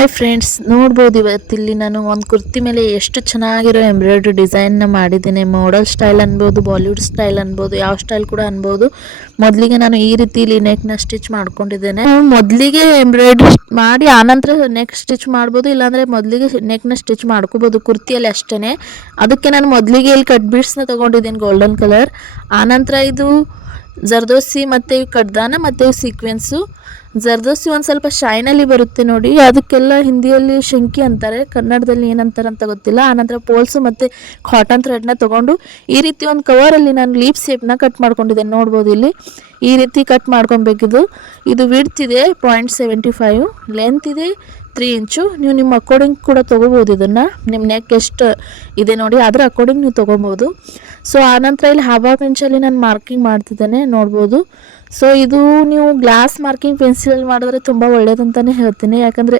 Hi friends ನೋಡ್ಬೋದು ಇವತ್ತಿಲ್ಲಿ ನಾನು ಒಂದು ಕುರ್ತಿ ಮೇಲೆ ಎಷ್ಟು ಚೆನ್ನಾಗಿರೋ ಎಂಬ್ರಾಯ್ಡ್ರಿ ಡಿಸೈನ್ನ ಮಾಡಿದ್ದೀನಿ. ಮಾಡಲ್ ಸ್ಟೈಲ್ ಅನ್ಬೋದು ಬಾಲಿವುಡ್ ಸ್ಟೈಲ್ ಅನ್ಬೋದು, ಯಾವ ಸ್ಟೈಲ್ ಕೂಡ ಅನ್ಬೋದು. ಮೊದಲಿಗೆ ನಾನು ಈ ರೀತಿಲಿ ನೆಕ್ನ ಸ್ಟಿಚ್ ಮಾಡ್ಕೊಂಡಿದ್ದೇನೆ. ಮೊದಲಿಗೆ ಎಂಬ್ರಾಯ್ಡ್ರಿ ಮಾಡಿ, ಆನಂತರ ನೆಕ್ ಸ್ಟಿಚ್ ಮಾಡ್ಬೋದು, ಇಲ್ಲಾಂದರೆ ಮೊದಲಿಗೆ ನೆಕ್ನ ಸ್ಟಿಚ್ ಮಾಡ್ಕೋಬೋದು ಕುರ್ತಿಯಲ್ಲಿ ಅಷ್ಟೇ ಅದಕ್ಕೆ ನಾನು ಮೊದಲಿಗೆ ಇಲ್ಲಿ ಕಟ್ ಬೀಡ್ಸ್ನ ತೊಗೊಂಡಿದ್ದೀನಿ ಗೋಲ್ಡನ್ ಕಲರ್ ಆನಂತರ ಇದು ಜರ್ದೋಸಿ ಮತ್ತು ಕಡ್ದಾನ ಮತ್ತು ಸೀಕ್ವೆನ್ಸು ಜರ್ದೋಸಿ ಒಂದು ಸ್ವಲ್ಪ ಶೈನಲ್ಲಿ ಬರುತ್ತೆ ನೋಡಿ. ಅದಕ್ಕೆಲ್ಲ ಹಿಂದಿಯಲ್ಲಿ ಶಂಕಿ ಅಂತಾರೆ. ಕನ್ನಡದಲ್ಲಿ ಏನಂತಾರೆ ಅಂತ ಗೊತ್ತಿಲ್ಲ. ಆನಂತರ ಪೋಲ್ಸು ಮತ್ತು ಕಾಟನ್ ಥ್ರೆಡ್ನ ತೊಗೊಂಡು ಈ ರೀತಿ ಒಂದು ಕವರಲ್ಲಿ ನಾನು ಲೀಪ್ ಶೇಪ್ನ ಕಟ್ ಮಾಡ್ಕೊಂಡಿದ್ದೇನೆ. ನೋಡ್ಬೋದು ಇಲ್ಲಿ. ಈ ರೀತಿ ಕಟ್ ಮಾಡ್ಕೊಬೇಕಿದು. ಇದು ವಿಡ್ತ್ ಇದೆ ಪಾಯಿಂಟ್ ಸೆವೆಂಟಿ ಫೈವ್ ಲೆಂತ್ ಇದೆ ತ್ರೀ ಇಂಚು ನೀವು ನಿಮ್ಮ ಅಕಾರ್ಡಿಂಗ್ ಕೂಡ ತೊಗೋಬೋದು ಇದನ್ನು. ನಿಮ್ಮ ನೆಕ್ ಎಷ್ಟು ಇದೆ ನೋಡಿ. ಅದರ ಅಕಾರ್ಡಿಂಗ್ ನೀವು ತೊಗೊಬೋದು. ಸೊ ಆನಂತರ ಇಲ್ಲಿ ಹಾಬಾ ಇಂಚಲ್ಲಿ ನಾನು ಮಾರ್ಕಿಂಗ್ ಮಾಡ್ತಿದ್ದೇನೆ. ನೋಡ್ಬೋದು. ಸೊ ಇದು ನೀವು ಗ್ಲಾಸ್ ಮಾರ್ಕಿಂಗ್ ಪೆನ್ಸಿಲಲ್ಲಿ ಮಾಡಿದ್ರೆ ತುಂಬ ಒಳ್ಳೇದಂತಲೇ ಹೇಳ್ತೀನಿ. ಯಾಕಂದರೆ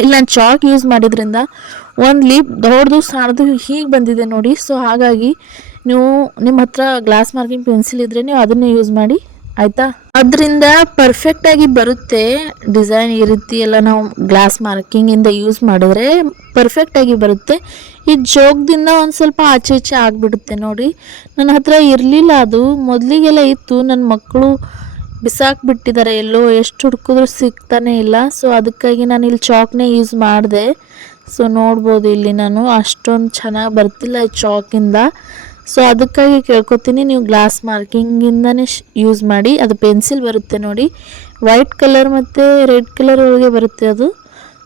ಇಲ್ಲಿ ನಾನು ಚಾಕ್ ಯೂಸ್ ಮಾಡಿದ್ರಿಂದ ಒಂದು ಲೀಪ್ ದೊಡ್ಡದು ಸಣ್ಣದು ಹೀಗೆ ಬಂದಿದೆ ನೋಡಿ. ಸೊ ಹಾಗಾಗಿ ನೀವು ನಿಮ್ಮ ಹತ್ರ ಗ್ಲಾಸ್ ಮಾರ್ಕಿಂಗ್ ಪೆನ್ಸಿಲ್ ಇದ್ದರೆ ನೀವು ಅದನ್ನೇ ಯೂಸ್ ಮಾಡಿ ಆಯಿತಾ? ಅದರಿಂದ ಪರ್ಫೆಕ್ಟ್ ಆಗಿ ಬರುತ್ತೆ ಡಿಸೈನ್ ಈ ರೀತಿ ಎಲ್ಲ ನಾವು ಗ್ಲಾಸ್ ಮಾರ್ಕಿಂಗ್ ಇಂದ ಯೂಸ್ ಮಾಡಿದ್ರೆ ಪರ್ಫೆಕ್ಟಾಗಿ ಬರುತ್ತೆ. ಈ ಜೋಗದಿಂದ ಒಂದು ಸ್ವಲ್ಪ ಆಚೆ ಈಚೆ ಆಗಿಬಿಡುತ್ತೆ ನೋಡಿ. ನನ್ನ ಹತ್ರ ಇರಲಿಲ್ಲ ಅದು. ಮೊದಲಿಗೆಲ್ಲ ಇತ್ತು. ನನ್ನ ಮಕ್ಕಳು ಬಿಸಾಕ್ಬಿಟ್ಟಿದ್ದಾರೆ. ಎಲ್ಲೋ ಎಷ್ಟು ಹುಡುಕಿದ್ರು ಸಿಗ್ತಾನೆ ಇಲ್ಲ. ಸೊ ಅದಕ್ಕಾಗಿ ನಾನು ಇಲ್ಲಿ ಚಾಕ್ನೇ ಯೂಸ್ ಮಾಡಿದೆ. ಸೊ ನೋಡ್ಬೋದು ಇಲ್ಲಿ ನಾನು. ಅಷ್ಟೊಂದು ಚೆನ್ನಾಗಿ ಬರ್ತಿಲ್ಲ ಈ ಚಾಕಿಂದ ಸೊ ಅದಕ್ಕಾಗಿ ಕೇಳ್ಕೊತೀನಿ, ನೀವು ಗ್ಲಾಸ್ ಮಾರ್ಕಿಂಗಿಂದನೇ ಯೂಸ್ ಮಾಡಿ, ಅದು ಪೆನ್ಸಿಲ್ ಬರುತ್ತೆ ನೋಡಿ. ವೈಟ್ ಕಲರ್ ಮತ್ತು ರೆಡ್ ಕಲರ್ ಒಳಗೆ ಬರುತ್ತೆ ಅದು.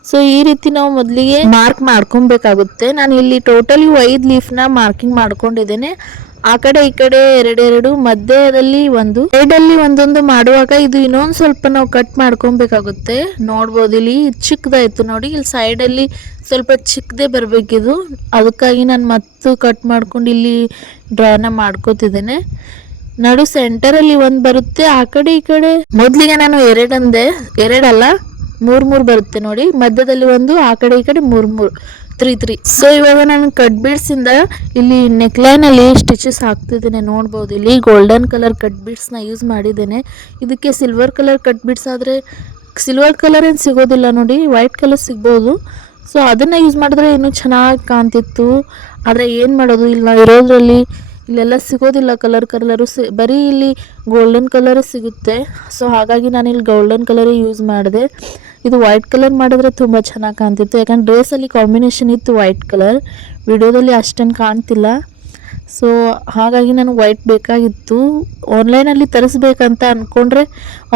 ಸೊ ಈ ರೀತಿ ನಾವು ಮೊದಲಿಗೆ ಮಾರ್ಕ್ ಮಾಡ್ಕೊಬೇಕಾಗುತ್ತೆ. ನಾನು ಇಲ್ಲಿ ಟೋಟಲಿ ಐದು ಲೀಫ್ನ ಮಾರ್ಕಿಂಗ್ ಮಾಡ್ಕೊಂಡಿದ್ದೇನೆ. ಆ ಕಡೆ ಈ ಕಡೆ ಎರಡೆರಡು, ಮಧ್ಯದಲ್ಲಿ ಒಂದು. ಸೈಡಲ್ಲಿ ಒಂದೊಂದು ಮಾಡುವಾಗ ಇದು ಇನ್ನೊಂದು ಸ್ವಲ್ಪ ನಾವು ಕಟ್ ಮಾಡ್ಕೊಬೇಕಾಗುತ್ತೆ. ನೋಡ್ಬೋದು, ಇಲ್ಲಿ ಚಿಕ್ಕದಾಯ್ತು ನೋಡಿ. ಇಲ್ಲಿ ಸೈಡ್ ಅಲ್ಲಿ ಸ್ವಲ್ಪ ಚಿಕ್ಕದೇ ಬರ್ಬೇಕಿದು. ಅದಕ್ಕಾಗಿ ನಾನು ಮತ್ತು ಕಟ್ ಮಾಡ್ಕೊಂಡು ಇಲ್ಲಿ ಡ್ರಾನ ಮಾಡ್ಕೋತಿದ್ದೇನೆ. ನಡು ಸೆಂಟರಲ್ಲಿ ಒಂದು ಬರುತ್ತೆ, ಆ ಕಡೆ ಈ ಕಡೆ. ಮೊದಲಿಗೆ ನಾನು ಎರಡಂದೆ, ಎರಡಲ್ಲ, ಮೂರ್ ಮೂರ್ ಬರುತ್ತೆ ನೋಡಿ. ಮಧ್ಯದಲ್ಲಿ ಒಂದು, ಆ ಕಡೆ ಈ ಕಡೆ ಮೂರ್ ಮೂರ್. ತ್ರೀ ತ್ರೀ ಸೊ ಇವಾಗ ನಾನು ಕಟ್ ಬೀಡ್ಸ್ ಇಂದ ಇಲ್ಲಿ ನೆಕ್ಲೈನ್ ಅಲ್ಲಿ ಸ್ಟಿಚಸ್ ಹಾಕ್ತಿದ್ದೇನೆ, ನೋಡ್ಬೋದು. ಇಲ್ಲಿ ಗೋಲ್ಡನ್ ಕಲರ್ ಕಟ್ ಬೀಡ್ಸ್ನ ಯೂಸ್ ಮಾಡಿದ್ದೇನೆ. ಇದಕ್ಕೆ ಸಿಲ್ವರ್ ಕಲರ್ ಕಟ್ ಬೀಡ್ಸ್ ಆದ್ರೆ ಸಿಲ್ವರ್ ಕಲರ್ ಏನು ಸಿಗೋದಿಲ್ಲ ನೋಡಿ ವೈಟ್ ಕಲರ್ ಸಿಗ್ಬೋದು. ಸೊ ಅದನ್ನು ಯೂಸ್ ಮಾಡಿದ್ರೆ ಇನ್ನೂ ಚೆನ್ನಾಗಿ ಕಾಣ್ತಿತ್ತು. ಆದರೆ ಏನು ಮಾಡೋದು, ಇಲ್ಲ ಇರೋದ್ರಲ್ಲಿ ಇಲ್ಲೆಲ್ಲ ಸಿಗೋದಿಲ್ಲ ಕಲರ್ ಕಲರು ಸಿ, ಬರೀ ಇಲ್ಲಿ ಗೋಲ್ಡನ್ ಕಲರ್ ಸಿಗುತ್ತೆ. ಸೊ ಹಾಗಾಗಿ ನಾನು ಇಲ್ಲಿ ಗೋಲ್ಡನ್ ಕಲರೇ ಯೂಸ್ ಮಾಡಿದೆ. ಇದು ವೈಟ್ ಕಲರ್ ಮಾಡಿದ್ರೆ ತುಂಬ ಚೆನ್ನಾಗಿ ಕಾಣ್ತಿತ್ತು. ಯಾಕಂದ್ರೆ ಡ್ರೆಸ್ಸಲ್ಲಿ ಕಾಂಬಿನೇಷನ್ ಇತ್ತು ವೈಟ್ ಕಲರ್ ವಿಡಿಯೋದಲ್ಲಿ ಅಷ್ಟೇನು ಕಾಣ್ತಿಲ್ಲ. ಸೊ ಹಾಗಾಗಿ ನನಗೆ ವೈಟ್ ಬೇಕಾಗಿತ್ತು. ಆನ್ಲೈನಲ್ಲಿ ತರಿಸ್ಬೇಕಂತ ಅಂದ್ಕೊಂಡ್ರೆ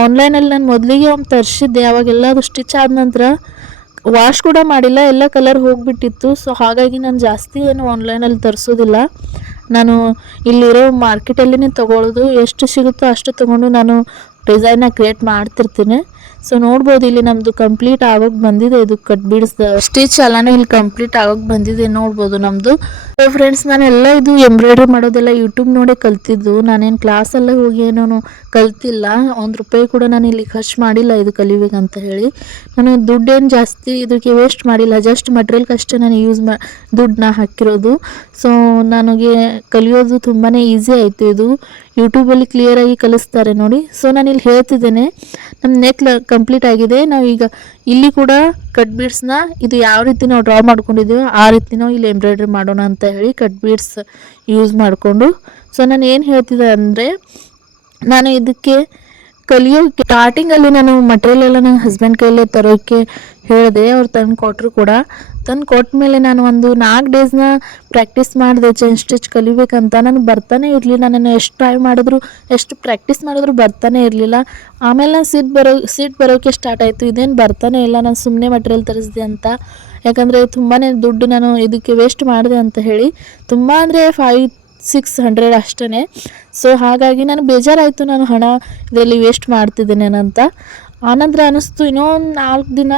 ಆನ್ಲೈನಲ್ಲಿ ನಾನು ಮೊದಲಿಗೆ ಒಂದು ತರಿಸಿದ್ದೆ ಅವಾಗೆಲ್ಲ ಅದು ಸ್ಟಿಚ್ ಆದ ನಂತರ ವಾಶ್ ಕೂಡ ಮಾಡಿಲ್ಲ, ಎಲ್ಲ ಕಲರ್ ಹೋಗಿಬಿಟ್ಟಿತ್ತು. ಸೊ ಹಾಗಾಗಿ ನಾನು ಜಾಸ್ತಿ ಏನು ಆನ್ಲೈನಲ್ಲಿ ತರಿಸೋದಿಲ್ಲ. ನಾನು ಇಲ್ಲಿರೋ ಮಾರ್ಕೆಟಲ್ಲಿನೇ ತೊಗೊಳ್ಳೋದು ಎಷ್ಟು ಸಿಗುತ್ತೋ ಅಷ್ಟು ತೊಗೊಂಡು ನಾನು ಡಿಸೈನ್ನ ಕ್ರಿಯೇಟ್ ಮಾಡ್ತಿರ್ತೀನಿ. ಸೊ ನೋಡ್ಬೋದು ಇಲ್ಲಿ ನಮ್ಮದು ಕಂಪ್ಲೀಟ್ ಆಗೋಗಿ ಬಂದಿದೆ. ಇದು ಕಟ್ ಬಿಡಿಸ್ದ ಸ್ಟಿಚ್ ಎಲ್ಲಾನು ಇಲ್ಲಿ ಕಂಪ್ಲೀಟ್ ಆಗೋಗಿ ಬಂದಿದೆ. ನೋಡ್ಬೋದು ನಮ್ಮದು ಸೊ ಫ್ರೆಂಡ್ಸ್ ನಾನೆಲ್ಲ ಇದು ಎಂಬ್ರಾಯ್ಡ್ರಿ ಮಾಡೋದೆಲ್ಲ ಯೂಟ್ಯೂಬ್ ನೋಡೇ ಕಲ್ತಿದ್ದು. ನಾನೇನು ಕ್ಲಾಸಲ್ಲೇ ಹೋಗಿ ಏನೋ ಕಲ್ತಿಲ್ಲ. ಒಂದು ರೂಪಾಯಿ ಕೂಡ ನಾನು ಇಲ್ಲಿ ಖರ್ಚು ಮಾಡಿಲ್ಲ ಇದು ಕಲಿಬೇಕಂತ ಹೇಳಿ. ನಾನು ದುಡ್ಡೇನು ಜಾಸ್ತಿ ಇದಕ್ಕೆ ವೇಸ್ಟ್ ಮಾಡಿಲ್ಲ. ಜಸ್ಟ್ ಮಟ್ರಿಯಲ್ಗಷ್ಟೇ ನಾನು ಯೂಸ್ ಮಾ, ದುಡ್ಡನ್ನ ಹಾಕಿರೋದು. ಸೊ ನನಗೆ ಕಲಿಯೋದು ತುಂಬಾ ಈಸಿ ಆಯಿತು ಇದು. ಯೂಟ್ಯೂಬಲ್ಲಿ ಕ್ಲಿಯರಾಗಿ ಕಲಿಸ್ತಾರೆ ನೋಡಿ. ಸೊ ನಾನು ಇಲ್ಲಿ ಹೇಳ್ತಿದ್ದೇನೆ ನಮ್ಮ ನೆಕ್ ಕಂಪ್ಲೀಟ್ ಆಗಿದೆ. ನಾವು ಈಗ ಇಲ್ಲಿ ಕೂಡ ಕಟ್ ಬೀಡ್ಸ್ನ ಇದು ಯಾವ ರೀತಿ ನಾವು ಡ್ರಾ ಮಾಡ್ಕೊಂಡಿದ್ದೀವೋ ಆ ರೀತಿ ನಾವು ಇಲ್ಲಿ ಎಂಬ್ರಾಯ್ಡ್ರಿ ಮಾಡೋಣ ಅಂತ ಹೇಳಿ ಕಟ್ ಬೀಡ್ಸ್ ಯೂಸ್ ಮಾಡಿಕೊಂಡು. ಸೊ ನಾನು ಏನು ಹೇಳ್ತಿದ್ದೆ ಅಂದರೆ ನಾನು ಇದಕ್ಕೆ ಕಲಿಯೋ ಸ್ಟಾರ್ಟಿಂಗಲ್ಲಿ ನಾನು ಮಟೀರಿಯಲ್ ಎಲ್ಲ ನನ್ನ ಹಸ್ಬೆಂಡ್ ಕೈಲೇ ತರೋಕ್ಕೆ ಹೇಳಿದೆ, ಅವ್ರು ತಂದು ಕೊಟ್ಟರು ಕೂಡ. ತಂದು ಕೊಟ್ಟ ಮೇಲೆ ನಾನು ಒಂದು ನಾಲ್ಕು ಡೇಸ್ನ ಪ್ರಾಕ್ಟೀಸ್ ಮಾಡಿದೆ ಚೈನ್ ಸ್ಟಿಚ್ ಕಲಿಬೇಕಂತ. ನಾನು ಬರ್ತಾನೆ ಇರಲಿಲ್ಲ ನಾನು ಎಷ್ಟು ಟ್ರೈ ಮಾಡಿದ್ರು, ಎಷ್ಟು ಪ್ರಾಕ್ಟೀಸ್ ಮಾಡಿದ್ರು ಬರ್ತಾನೆ ಇರಲಿಲ್ಲ. ಆಮೇಲೆ ನಾನು ಸೀಟ್ ಬರೋ ಸೀಟ್ ಬರೋಕ್ಕೆ ಸ್ಟಾರ್ಟ್ ಆಯಿತು. ಇದೇನು ಬರ್ತಾನೆ ಇಲ್ಲ, ನಾನು ಸುಮ್ಮನೆ ಮಟೀರಿಯಲ್ ತರಿಸಿದೆ ಅಂತ. ಯಾಕಂದರೆ ತುಂಬಾ ದುಡ್ಡು ನಾನು ಇದಕ್ಕೆ ವೇಸ್ಟ್ ಮಾಡಿದೆ ಅಂತ ಹೇಳಿ. ತುಂಬ ಅಂದರೆ ಫೈವ್ ಸಿಕ್ಸ್ ಹಂಡ್ರೆಡ್ ಅಷ್ಟೇ ಸೊ ಹಾಗಾಗಿ ನನಗೆ ಬೇಜಾರಾಯಿತು ನಾನು ಹಣ ಇದರಲ್ಲಿ ವೇಸ್ಟ್ ಮಾಡ್ತಿದ್ದೇನೆ ಅಂತ. ಆನಂತರ ಅನ್ನಿಸ್ತು ಇನ್ನೊಂದು ನಾಲ್ಕು ದಿನ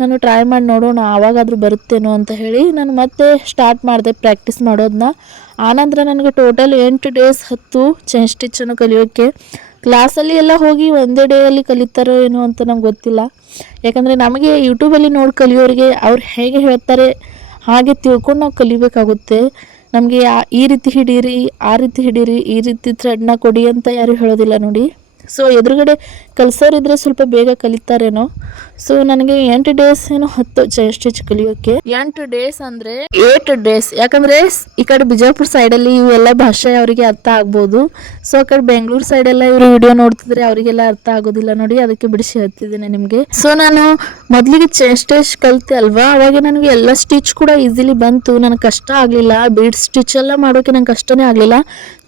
ನಾನು ಟ್ರೈ ಮಾಡಿ ನೋಡೋಣ, ಆವಾಗಾದರೂ ಬರುತ್ತೇನೋ ಅಂತ ಹೇಳಿ ನಾನು ಮತ್ತೆ ಸ್ಟಾರ್ಟ್ ಮಾಡಿದೆ ಪ್ರಾಕ್ಟೀಸ್ ಮಾಡೋದನ್ನ ಆನಂತರ ನನಗೆ ಟೋಟಲ್ ಎಂಟು ಡೇಸ್ ಹತ್ತು ಚೈನ್ ಸ್ಟಿಚ್ಚನ್ನು ಕಲಿಯೋಕ್ಕೆ ಕ್ಲಾಸಲ್ಲಿ ಎಲ್ಲ ಹೋಗಿ ಒಂದೇ ಡೇಯಲ್ಲಿ ಕಲಿತಾರೋ ಏನೋ ಅಂತ ನಮ್ಗೆ ಗೊತ್ತಿಲ್ಲ. ಯಾಕಂದರೆ ನಮಗೆ ಯೂಟ್ಯೂಬಲ್ಲಿ ನೋಡಿ ಕಲಿಯೋರಿಗೆ ಅವ್ರು ಹೇಗೆ ಹೇಳ್ತಾರೆ ಹಾಗೆ ತಿಳ್ಕೊಂಡು ನಾವು ಕಲಿಬೇಕಾಗುತ್ತೆ. ನಮಗೆ ಈ ರೀತಿ ಹಿಡೀರಿ, ಆ ರೀತಿ ಹಿಡೀರಿ, ಈ ರೀತಿ ಥ್ರೆಡ್ನ ಕೊಡಿ ಅಂತ ಯಾರು ಹೇಳೋದಿಲ್ಲ ನೋಡಿ. ಸೊ ಎದುರುಗಡೆ ಕಲ್ಸೋರಿದ್ರೆ ಸ್ವಲ್ಪ ಬೇಗ ಕಲಿತಾರೇನೋ. ಸೊ ನನಗೆ ಎಂಟು ಡೇಸ್ ಏನೋ ಹತ್ತು ಸ್ಟಿಚ್ ಕಲಿಯೋಕೆ. ಎಂಟು ಡೇಸ್ ಅಂದ್ರೆ ಏಟ್ ಡೇಸ್ ಯಾಕಂದ್ರೆ ಈ ಕಡೆ ಬಿಜಾಪುರ ಸೈಡಲ್ಲಿ ಇವೆಲ್ಲ ಭಾಷೆ ಅವರಿಗೆ ಅರ್ಥ ಆಗ್ಬೋದು. ಸೊ ಆ ಕಡೆ ಬೆಂಗಳೂರು ಸೈಡೆಲ್ಲ ಇವರು ವಿಡಿಯೋ ನೋಡ್ತಿದ್ರೆ ಅವರಿಗೆಲ್ಲ ಅರ್ಥ ಆಗೋದಿಲ್ಲ ನೋಡಿ, ಅದಕ್ಕೆ ಬಿಡಿಸಿ ಹೇಳ್ತಿದ್ದೇನೆ ನಿಮಗೆ. ಸೊ ನಾನು ಮೊದಲಿಗೆ ಸ್ಟಿಚ್ ಕಲಿತೆ ಅಲ್ವಾ? ಅವಾಗ ನನಗೆ ಎಲ್ಲ ಸ್ಟಿಚ್ ಕೂಡ ಈಸಿಲಿ ಬಂತು. ನನಗೆ ಕಷ್ಟ ಆಗಲಿಲ್ಲ. ಬೀಡ್ ಸ್ಟಿಚ್ ಎಲ್ಲ ಮಾಡೋಕೆ ನಂಗೆ ಕಷ್ಟನೇ ಆಗಲಿಲ್ಲ.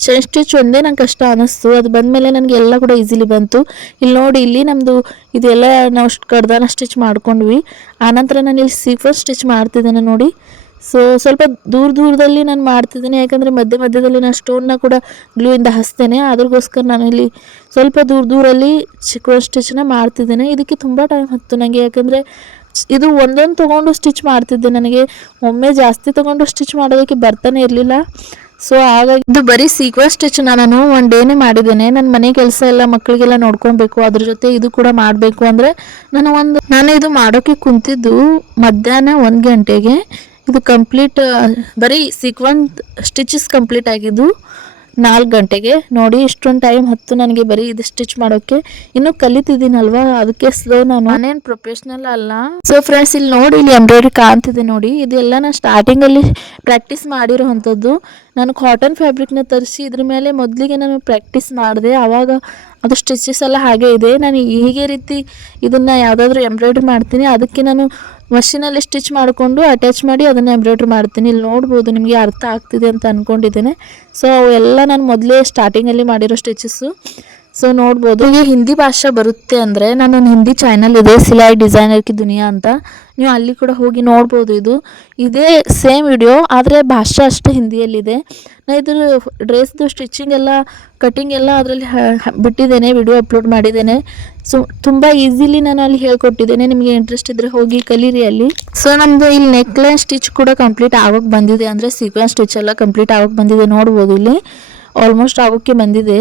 ಚೈನ್ ಸ್ಟಿಚ್ ಒಂದೇ ನಂಗೆ ಕಷ್ಟ ಅನ್ನಿಸ್ತು ಅದು ಬಂದಮೇಲೆ ನನಗೆ ಎಲ್ಲ ಕೂಡ ಈಸಿಲಿ ಬಂತು. ಇಲ್ಲಿ ನೋಡಿ, ಇಲ್ಲಿ ನಮ್ಮದು ಇದೆಲ್ಲ ನಾವು ಕಡ್ದಾನ ಸ್ಟಿಚ್ ಮಾಡ್ಕೊಂಡ್ವಿ. ಆನಂತರ ನಾನು ಇಲ್ಲಿ ಸೀಫರ್ ಸ್ಟಿಚ್ ಮಾಡ್ತಿದ್ದೇನೆ ನೋಡಿ. ಸೊ ಸ್ವಲ್ಪ ದೂರ ದೂರದಲ್ಲಿ ನಾನು ಮಾಡ್ತಿದ್ದೀನಿ. ಯಾಕಂದರೆ ಮಧ್ಯ ಮಧ್ಯದಲ್ಲಿ ನಾನು ಸ್ಟೋನ್ನ ಕೂಡ ಗ್ಲೂಯಿಂದ ಹಚ್ತೇನೆ. ಅದ್ರಗೋಸ್ಕರ ನಾನು ಇಲ್ಲಿ ಸ್ವಲ್ಪ ದೂರ ದೂರಲ್ಲಿ ಚಿಕ್ಕ ಸ್ಟಿಚ್ನ ಮಾಡ್ತಿದ್ದೇನೆ. ಇದಕ್ಕೆ ತುಂಬ ಟೈಮ್ ಹತ್ತು ನನಗೆ ಯಾಕಂದರೆ ಇದು ಒಂದೊಂದು ತೊಗೊಂಡು ಸ್ಟಿಚ್ ಮಾಡ್ತಿದ್ದೆ ನನಗೆ. ಒಮ್ಮೆ ಜಾಸ್ತಿ ತೊಗೊಂಡು ಸ್ಟಿಚ್ ಮಾಡೋದಕ್ಕೆ ಬರ್ತಾನೆ ಇರಲಿಲ್ಲ. ಸೊ ಹಾಗಾಗಿ ಇದು ಬರೀ ಸೀಕ್ವೆನ್ಸ್ ಸ್ಟಿಚ್ ನಾನು ಒನ್ ಡೇನೇ ಮಾಡಿದ್ದೇನೆ. ನನ್ನ ಮನೆ ಕೆಲಸ ಎಲ್ಲ ಮಕ್ಕಳಿಗೆಲ್ಲ ನೋಡ್ಕೊಬೇಕು. ಅದ್ರ ಜೊತೆ ಇದು ಕೂಡ ಮಾಡಬೇಕು. ಅಂದರೆ ನಾನು ಒಂದು, ನಾನು ಇದು ಮಾಡೋಕ್ಕೆ ಕುಂತಿದ್ದು ಮಧ್ಯಾಹ್ನ ಒಂದು ಗಂಟೆಗೆ. ಇದು ಕಂಪ್ಲೀಟ್ ಬರೀ ಸೀಕ್ವೆನ್ಸ್ ಸ್ಟಿಚಸ್ ಕಂಪ್ಲೀಟ್ ಆಗಿದ್ದು ನಾಲ್ಕು ಗಂಟೆಗೆ. ನೋಡಿ, ಇಷ್ಟೊಂದು ಟೈಮ್ ಹತ್ತು ನನಗೆ ಬರೀ ಇದು ಸ್ಟಿಚ್ ಮಾಡೋಕ್ಕೆ ಇನ್ನು ಕಲಿತಿದ್ದೀನಲ್ವಾ? ಅದಕ್ಕೆ ಸ್ಲೋ ನಾನು. ನಾನೇನು ಪ್ರೊಫೆಷ್ನಲ್ ಅಲ್ಲ. ಸೊ ಫ್ರೆಂಡ್ಸ್ ಇಲ್ಲಿ ನೋಡಿ, ಇಲ್ಲಿ ಎಂಬ್ರಾಯ್ಡ್ರಿ ಕಾಣ್ತಿದೆ ನೋಡಿ. ಇದೆಲ್ಲ ನಾನು ಸ್ಟಾರ್ಟಿಂಗಲ್ಲಿ ಪ್ರಾಕ್ಟೀಸ್ ಮಾಡಿರೋವಂಥದ್ದು. ನಾನು ಕಾಟನ್ ಫ್ಯಾಬ್ರಿಕ್ನ ತರಿಸಿ ಇದ್ರ ಮೇಲೆ ಮೊದಲಿಗೆ ನಾನು ಪ್ರಾಕ್ಟೀಸ್ ಮಾಡಿದೆ ಆವಾಗ ಅದು ಸ್ಟಿಚಸ್ ಎಲ್ಲ ಹಾಗೆ ಇದೆ. ನಾನು ಹೀಗೆ ರೀತಿ ಇದನ್ನು ಯಾವುದಾದ್ರೂ ಎಂಬ್ರಾಯ್ಡ್ರಿ ಮಾಡ್ತೀನಿ. ಅದಕ್ಕೆ ನಾನು ಮಷಿನಲ್ಲಿ ಸ್ಟಿಚ್ ಮಾಡಿಕೊಂಡು ಅಟ್ಯಾಚ್ ಮಾಡಿ ಅದನ್ನು ಎಂಬ್ರಾಯ್ಡ್ರಿ ಮಾಡ್ತೀನಿ. ಇಲ್ಲಿ ನೋಡ್ಬೋದು ನಿಮಗೆ ಅರ್ಥ ಆಗ್ತಿದೆ ಅಂತ ಅಂದ್ಕೊಂಡಿದ್ದೇನೆ ಸೊ ಅವೆಲ್ಲ ನಾನು ಮೊದಲೇ ಸ್ಟಾರ್ಟಿಂಗಲ್ಲಿ ಮಾಡಿರೋ ಸ್ಟಿಚಸ್ಸು ಸೊ ನೋಡ್ಬೋದು. ಈಗ ಹಿಂದಿ ಭಾಷೆ ಬರುತ್ತೆ ಅಂದರೆ ನಾನೊಂದು ಹಿಂದಿ ಚಾನಲ್ ಇದೆ ಸಿಲಾಯಿ ಡಿಸೈನರ್ ಕಿ ದುನಿಯಾ ಅಂತ. ನೀವು ಅಲ್ಲಿ ಕೂಡ ಹೋಗಿ ನೋಡ್ಬೋದು ಇದು. ಇದೇ ಸೇಮ್ ವಿಡಿಯೋ ಆದರೆ ಭಾಷೆ ಅಷ್ಟೇ ಹಿಂದಿಯಲ್ಲಿದೆ. ನಾ ಇದ್ರ ಡ್ರೆಸ್ದು ಸ್ಟಿಚಿಂಗ್ ಎಲ್ಲ ಕಟಿಂಗ್ ಎಲ್ಲ ಅದರಲ್ಲಿ ಬಿಟ್ಟಿದ್ದೇನೆ ವಿಡಿಯೋ ಅಪ್ಲೋಡ್ ಮಾಡಿದ್ದೇನೆ. ಸೊ ತುಂಬ ಈಸಿಲಿ ನಾನು ಅಲ್ಲಿ ಹೇಳ್ಕೊಟ್ಟಿದ್ದೇನೆ. ನಿಮಗೆ ಇಂಟ್ರೆಸ್ಟ್ ಇದ್ದರೆ ಹೋಗಿ ಕಲೀರಿ ಅಲ್ಲಿ. ಸೊ ನಮ್ಮದು ಇಲ್ಲಿ ನೆಕ್ಲೈನ್ ಸ್ಟಿಚ್ ಕೂಡ ಕಂಪ್ಲೀಟ್ ಆಗೋಕ್ಕೆ ಬಂದಿದೆ. ಅಂದರೆ ಸೀಕ್ವೆನ್ಸ್ ಸ್ಟಿಚ್ ಎಲ್ಲ ಕಂಪ್ಲೀಟ್ ಆಗೋಕ್ಕೆ ಬಂದಿದೆ. ನೋಡ್ಬೋದು ಇಲ್ಲಿ. ಆಲ್ಮೋಸ್ಟ್ ಆಗೋಕ್ಕೆ ಬಂದಿದೆ.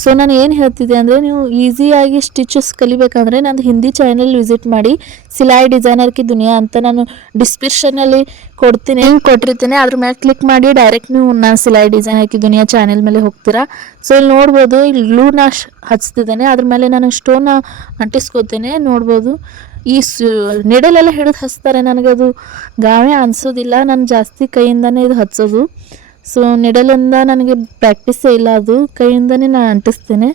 ಸೊ ನಾನು ಏನು ಹೇಳ್ತಿದ್ದೆ ಅಂದರೆ ನೀವು ಈಸಿಯಾಗಿ ಸ್ಟಿಚಸ್ ಕಲಿಬೇಕಂದ್ರೆ ನಾನು ಹಿಂದಿ ಚಾನಲ್ ವಿಸಿಟ್ ಮಾಡಿ ಸಿಲಾಯಿ ಡಿಸೈನರ್ ಕಿ ದುನಿಯಾ ಅಂತ ನಾನು ಡಿಸ್ಕ್ರಿಪ್ಷನಲ್ಲಿ ಕೊಡ್ತೀನಿ. ಹಿಂಗೆ ಕೊಟ್ಟಿರ್ತೀನಿ. ಅದ್ರ ಮೇಲೆ ಕ್ಲಿಕ್ ಮಾಡಿ ಡೈರೆಕ್ಟ್ ನೀವು ನಾನು ಸಿಲಾಯಿ ಡಿಸೈನರ್ ಕಿ ದುನಿಯಾ ಚಾನೆಲ್ ಮೇಲೆ ಹೋಗ್ತೀರಾ. ಸೊ ಇಲ್ಲಿ ನೋಡ್ಬೋದು, ಇಲ್ಲಿ ಗ್ಲೂನ ಹಚ್ತಿದ್ದೇನೆ. ಅದ್ರ ಮೇಲೆ ನಾನು ಸ್ಟೋನ್ನ ಅಂಟಿಸ್ಕೋತೇನೆ. ನೋಡ್ಬೋದು, ಈ ಸು ನಿಡಲೆಲ್ಲ ಹಿಡಿದು ಹಚ್ತಾರೆ ನನಗದು ಗಾವೆ ಅನಿಸೋದಿಲ್ಲ. ನಾನು ಜಾಸ್ತಿ ಕೈಯಿಂದನೇ ಇದು ಹಚ್ಚೋದು. ಸೊ ನೆಡಲಿಂದ ನನಗೆ ಪ್ರಾಕ್ಟೀಸೇ ಇಲ್ಲ ಅದು. ಕೈಯಿಂದನೇ ನಾನು ಅಂಟಿಸ್ತೇನೆ.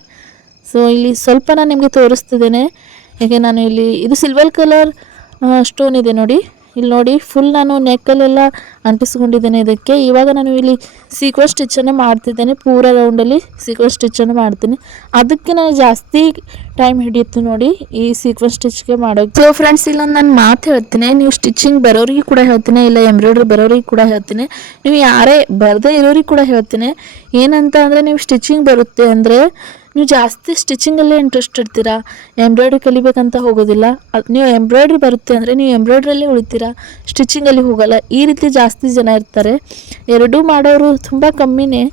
ಸೊ ಇಲ್ಲಿ ಸ್ವಲ್ಪ ನಾನು ನಿಮಗೆ ತೋರಿಸ್ತಿದ್ದೇನೆ. ಹೇಗೆ ನಾನು ಇಲ್ಲಿ, ಇದು ಸಿಲ್ವರ್ ಕಲರ್ ಸ್ಟೋನ್ ಇದೆ ನೋಡಿ. ಇಲ್ಲಿ ನೋಡಿ ಫುಲ್ ನಾನು ನೆಕ್ಕಲ್ಲೆಲ್ಲ ಅಂಟಿಸ್ಕೊಂಡಿದ್ದೇನೆ ಇದಕ್ಕೆ. ಇವಾಗ ನಾನು ಇಲ್ಲಿ ಸೀಕ್ವೆನ್ಸ್ ಸ್ಟಿಚ್ಚನ್ನು ಮಾಡ್ತಿದ್ದೇನೆ. ಪೂರ ರೌಂಡಲ್ಲಿ ಸೀಕ್ವೆನ್ಸ್ ಸ್ಟಿಚ್ಚನ್ನು ಮಾಡ್ತೀನಿ. ಅದಕ್ಕೆ ನಾನು ಜಾಸ್ತಿ ಟೈಮ್ ಹಿಡಿಯಿತು ನೋಡಿ ಈ ಸೀಕ್ವೆನ್ಸ್ ಸ್ಟಿಚ್ಗೆ ಮಾಡೋಕ್ಕೆ ಸೊ ಫ್ರೆಂಡ್ಸ್ ಇಲ್ಲೊಂದು ನಾನು ಮಾತು ಹೇಳ್ತೀನಿ. ನೀವು ಸ್ಟಿಚಿಂಗ್ ಬರೋರಿಗೆ ಕೂಡ ಹೇಳ್ತೀನಿ. ಇಲ್ಲ ಎಂಬ್ರಾಯ್ಡ್ರಿ ಬರೋರಿಗೆ ಕೂಡ ಹೇಳ್ತೀನಿ. ನೀವು ಯಾರೇ ಬರದೇ ಇರೋರಿಗೆ ಕೂಡ ಹೇಳ್ತೀನಿ. ಏನಂತ ಅಂದರೆ ನೀವು ಸ್ಟಿಚಿಂಗ್ ಬರುತ್ತೆ ಅಂದರೆ ನೀವು ಜಾಸ್ತಿ ಸ್ಟಿಚಿಂಗಲ್ಲೇ ಇಂಟ್ರೆಸ್ಟ್ ಇಡ್ತೀರಾ? ಎಂಬ್ರಾಯ್ಡ್ರಿ ಕಲಿಬೇಕಂತ ಹೋಗೋದಿಲ್ಲ. ಅದು ನೀವು ಎಂಬ್ರಾಯ್ಡ್ರಿ ಬರುತ್ತೆ ಅಂದರೆ ನೀವು ಎಂಬ್ರಾಯ್ಡ್ರಲ್ಲೇ ಉಳಿತೀರಾ? ಸ್ಟಿಚಿಂಗಲ್ಲಿ ಹೋಗಲ್ಲ. ಈ ರೀತಿ ಜಾಸ್ತಿ ಜನ ಇರ್ತಾರೆ. ಎರಡೂ ಮಾಡೋರು ತುಂಬ ಕಮ್ಮಿನೇ.